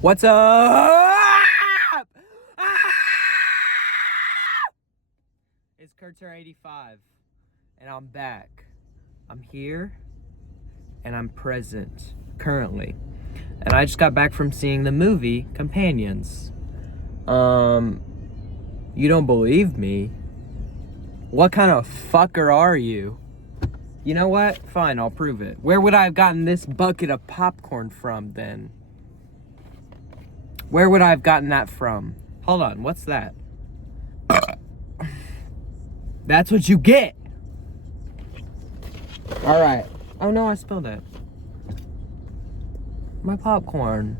What's up? It's Kurter85, and I'm back. I'm here, and I'm present, currently. And I just got back from seeing the movie, Companions. You don't believe me? What kind of fucker are you? You know what? Fine, I'll prove it. Where would I have gotten this bucket of popcorn from, then? Where would I have gotten that from? Hold on, what's that? That's what you get! Alright. Oh no, I spilled it. My popcorn.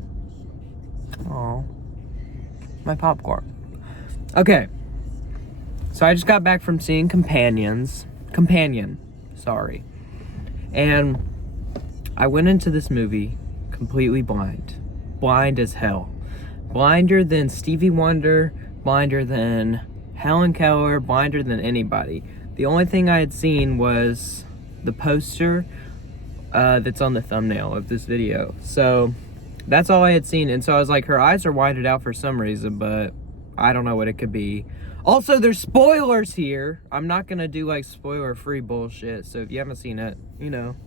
Oh, my popcorn. Okay. So I just got back from seeing Companion. Sorry. And I went into this movie completely blind. Blind as hell. Blinder than Stevie Wonder, blinder than Helen Keller, blinder than anybody. The only thing I had seen was the poster that's on the thumbnail of this video. So that's all I had seen. And so I was like, her eyes are whited out for some reason, but I don't know what it could be. Also, there's spoilers here. I'm not gonna do like spoiler-free bullshit. So if you haven't seen it, you know,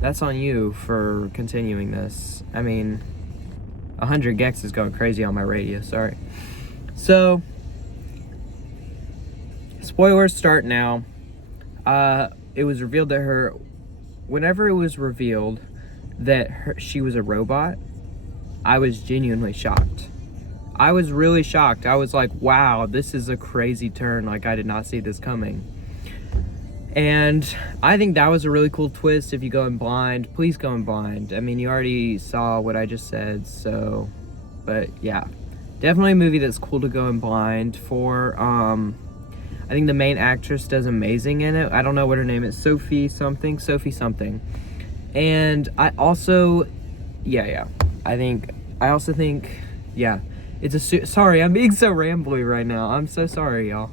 that's on you for continuing this. I mean, 100 gex is going crazy on my radio, sorry. So, spoilers start now. It was revealed that whenever it was revealed that she was a robot, I was genuinely shocked. I was really shocked. I was like, wow, this is a crazy turn. Like, I did not see this coming. And I think that was a really cool twist. If you go in blind, please go in blind. I mean, you already saw what I just said, so, but yeah. Definitely a movie that's cool to go in blind for. I think the main actress does amazing in it. I don't know what her name is. Sophie something. And I also, I also think, sorry, I'm being so rambly right now. I'm so sorry, y'all.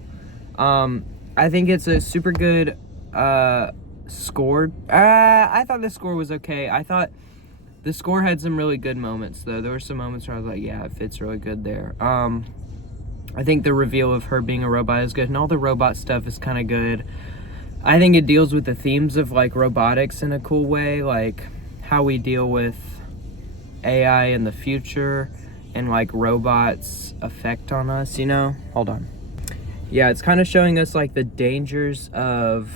I think it's a super good score. I thought the score was okay. I thought the score had some really good moments, though. There were some moments where I was like, yeah, it fits really good there. I think the reveal of her being a robot is good, and all the robot stuff is kind of good. I think it deals with the themes of, like, robotics in a cool way, like how we deal with AI in the future and, like, robots' effect on us, you know? Hold on. Yeah, it's kind of showing us, like, the dangers of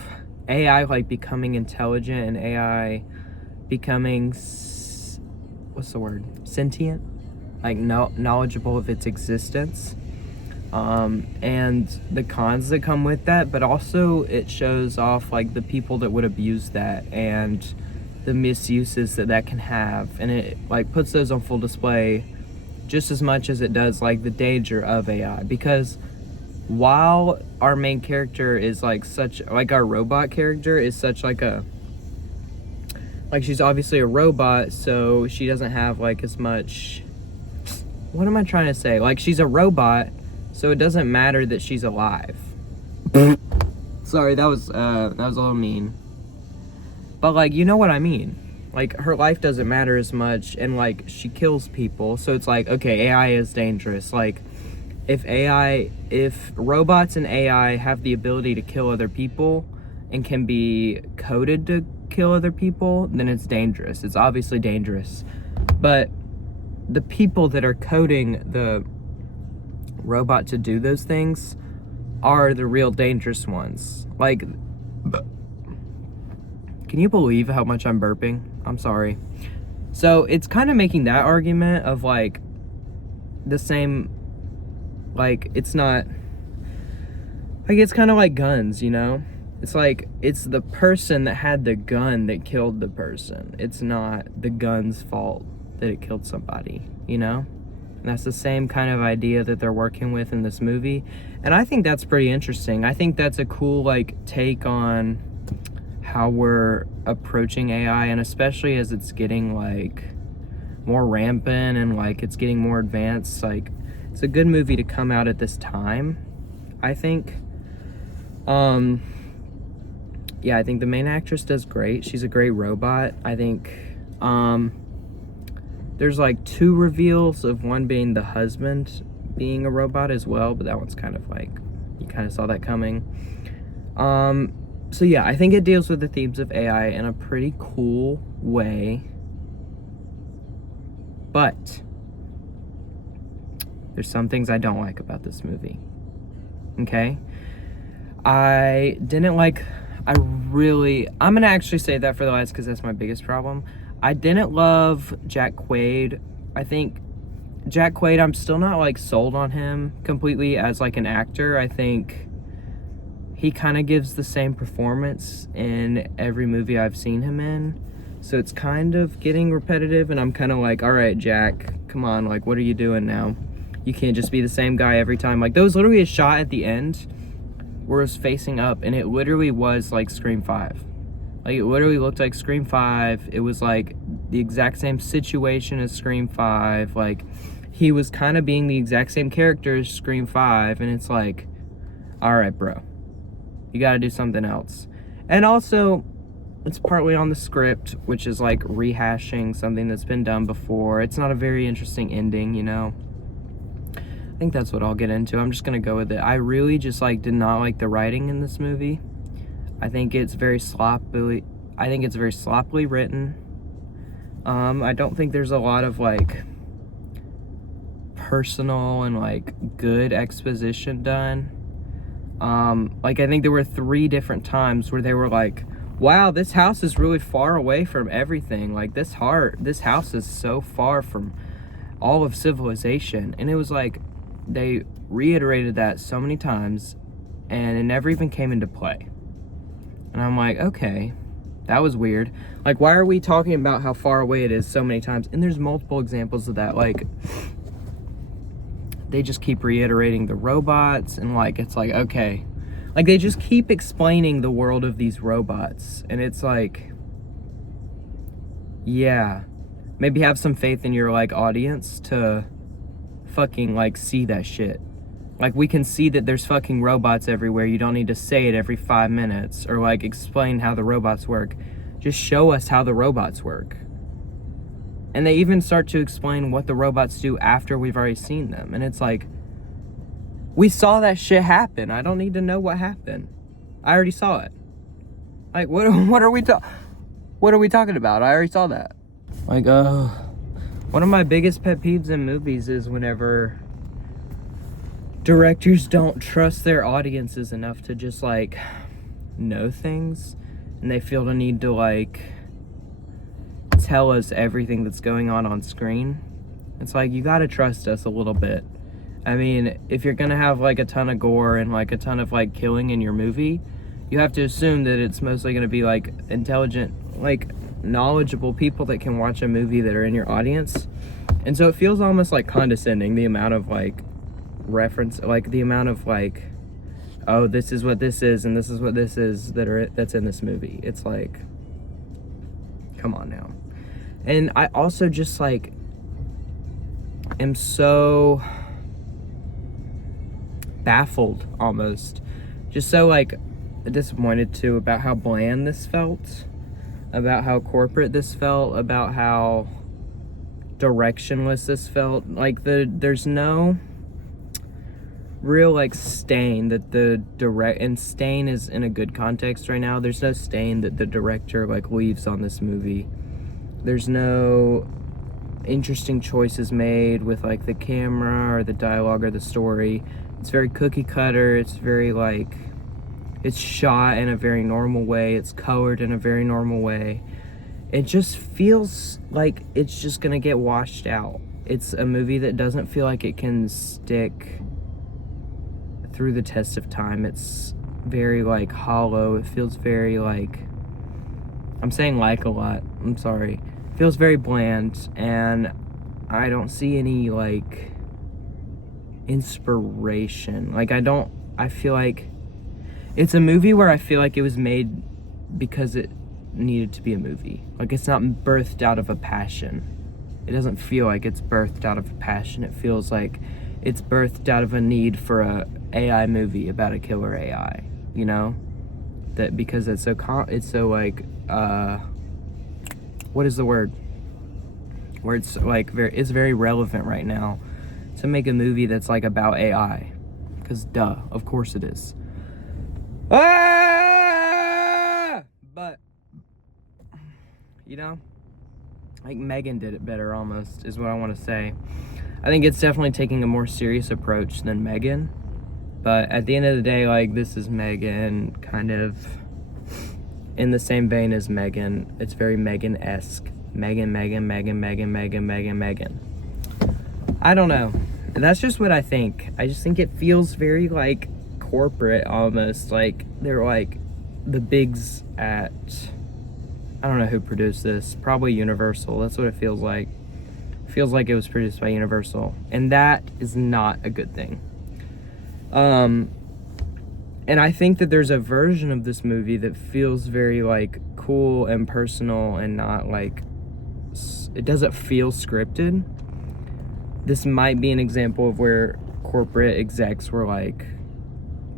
AI, like, becoming intelligent and AI becoming, what's the word? Sentient? Like, knowledgeable of its existence. And the cons that come with that, but also it shows off, like, the people that would abuse that and the misuses that can have. And it, like, puts those on full display just as much as it does, like, the danger of AI. Because while our main character is like our robot character is such like she's obviously a robot, so she doesn't have like as much, what am I trying to say? Like, she's a robot, so it doesn't matter that she's alive. Sorry, that was a little mean. But, like, you know what I mean. Like, her life doesn't matter as much, and, like, she kills people, so it's like, okay, AI is dangerous. Like, if robots and AI have the ability to kill other people and can be coded to kill other people, then it's dangerous. It's obviously dangerous. But the people that are coding the robot to do those things are the real dangerous ones. Like, can you believe how much I'm burping? I'm sorry. So it's kind of making that argument of, like, the same, like, it's not, like, it's kind of like guns, you know? It's like, it's the person that had the gun that killed the person. It's not the gun's fault that it killed somebody, you know? And that's the same kind of idea that they're working with in this movie. And I think that's pretty interesting. I think that's a cool, like, take on how we're approaching AI, and especially as it's getting, like, more rampant and, like, it's getting more advanced. Like, it's a good movie to come out at this time, I think. Yeah, I think the main actress does great. She's a great robot. I think There's like 2 reveals of one being the husband being a robot as well, but that one's kind of like, you kind of saw that coming. So yeah, I think it deals with the themes of AI in a pretty cool way. But there's some things I don't like about this movie. Okay? I'm gonna actually say that for the last because that's my biggest problem. I didn't love Jack Quaid. I think Jack Quaid, I'm still not like sold on him completely as like an actor. I think he kind of gives the same performance in every movie I've seen him in. So it's kind of getting repetitive, and I'm kind of like, all right, Jack, come on, like, what are you doing now? You can't just be the same guy every time. Like, there was literally a shot at the end where it was facing up, and it literally was like Scream 5. Like, it literally looked like Scream 5. It was like the exact same situation as Scream 5. Like, he was kind of being the exact same character as Scream 5, and it's like, all right, bro, you gotta do something else. And also, it's partly on the script, which is like rehashing something that's been done before. It's not a very interesting ending, you know? I think that's what I'll get into. I'm just gonna go with it. I really just like did not like the writing in this movie. I think it's very sloppily written. I don't think there's a lot of like personal and like good exposition done. Like I think there were 3 different times where they were like, wow, this house is really far away from everything. Like this house is so far from all of civilization. And it was like, they reiterated that so many times and it never even came into play. And I'm like, okay, that was weird. Like, why are we talking about how far away it is so many times? And there's multiple examples of that. Like, they just keep reiterating the robots, and like, it's like, okay. Like, they just keep explaining the world of these robots. And it's like, yeah, maybe have some faith in your like audience to fucking like see that shit. Like, we can see that there's fucking robots everywhere. You don't need to say it every 5 minutes or like explain how the robots work. Just show us how the robots work. And they even start to explain what the robots do after we've already seen them. And it's like, we saw that shit happen. I don't need to know what happened. I already saw it. Like, what are we talking about? I already saw that. Like, one of my biggest pet peeves in movies is whenever directors don't trust their audiences enough to just like know things, and they feel the need to like tell us everything that's going on screen. It's like, you gotta trust us a little bit. I mean, if you're gonna have like a ton of gore and like a ton of like killing in your movie, you have to assume that it's mostly gonna be like intelligent, like knowledgeable people that can watch a movie that are in your audience. And so it feels almost like condescending, the amount of like reference, like the amount of like, oh, this is what this is and this is what this is that's in this movie. It's like, come on now. And I also just like am so baffled, almost just so like disappointed too about how bland this felt, about how corporate this felt, about how directionless this felt. Like there's no real like stain that and stain is in a good context right now. There's no stain that the director like leaves on this movie. There's no interesting choices made with like the camera or the dialogue or the story. It's very cookie cutter. It's very like, it's shot in a very normal way. It's colored in a very normal way. It just feels like it's just gonna get washed out. It's a movie that doesn't feel like it can stick through the test of time. It's very like hollow. It feels very like, I'm saying like a lot, I'm sorry. It feels very bland, and I don't see any like inspiration. Like I feel like it's a movie where I feel like it was made because it needed to be a movie. Like, it's not birthed out of a passion. It doesn't feel like it's birthed out of a passion. It feels like it's birthed out of a need for a AI movie about a killer AI, you know? That because it's so like, what is the word? where it's like it's very relevant right now to make a movie that's like about AI. Because duh, of course it is. But, you know, like Megan did it better almost, is what I want to say. I think it's definitely taking a more serious approach than Megan. But at the end of the day, like, this is Megan, kind of in the same vein as Megan. It's very Megan-esque. Megan. I don't know. That's just what I think. I just think it feels very, like, corporate almost. Like, they're, like, the bigs at... I don't know who produced this. Probably Universal. That's what it feels like. It feels like it was produced by Universal. And that is not a good thing. And I think that there's a version of this movie that feels very, like, cool and personal and not, like... It doesn't feel scripted. This might be an example of where corporate execs were, like...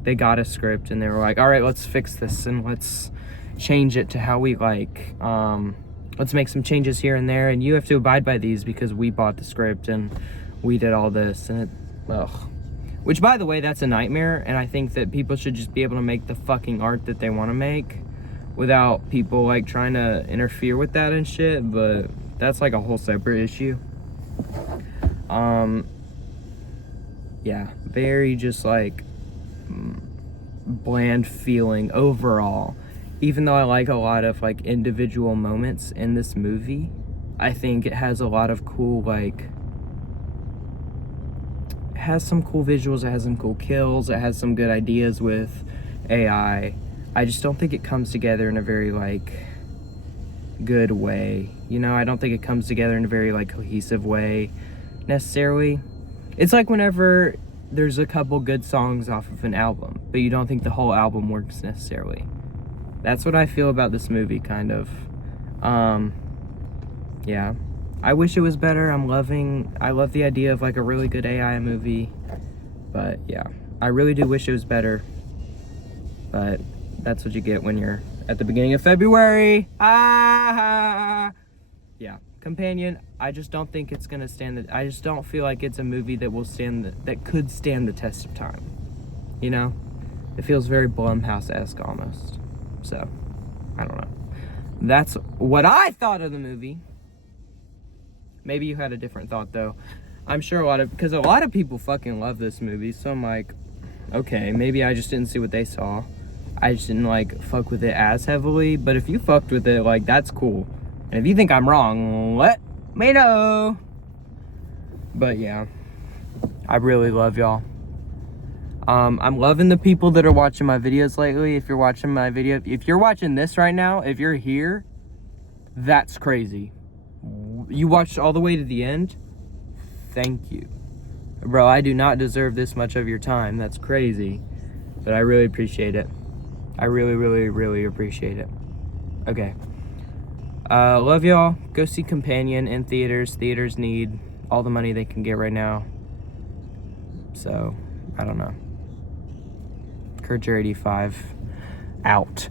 They got a script and they were like, all right, let's fix this and let's change it to how we like. Let's make some changes here and there, and you have to abide by these because we bought the script and we did all this. And which, by the way, that's a nightmare, and I think that people should just be able to make the fucking art that they want to make without people like trying to interfere with that and shit. But that's like a whole separate issue. Yeah, very just like bland feeling overall. Even though I like a lot of like individual moments in this movie, I think it has a lot of cool, like, it has some cool visuals, it has some cool kills, it has some good ideas with AI. I just don't think it comes together in a very like good way. You know, I don't think it comes together in a very like cohesive way necessarily. It's like whenever there's a couple good songs off of an album, but you don't think the whole album works necessarily. That's what I feel about this movie, kind of. Yeah. I wish it was better. I love the idea of like a really good AI movie. But yeah, I really do wish it was better. But that's what you get when you're at the beginning of February. Yeah. Companion, I just don't think it's gonna stand I just don't feel like it's a movie that will that could stand the test of time. You know? It feels very Blumhouse-esque almost. So, I don't know. That's what I thought of the movie. Maybe you had a different thought though. I'm sure because a lot of people fucking love this movie, so I'm like, okay, maybe I just didn't see what they saw. I just didn't like fuck with it as heavily, but if you fucked with it, like, that's cool. And if you think I'm wrong, let me know. But yeah, I really love y'all. I'm loving the people that are watching my videos lately. If you're watching my video, if you're watching this right now, if you're here, that's crazy. You watched all the way to the end? Thank you. Bro, I do not deserve this much of your time. That's crazy. But I really appreciate it. I really, really, really appreciate it. Okay. Love y'all. Go see Companion in theaters. Theaters need all the money they can get right now. So, I don't know. Kurtger85 out.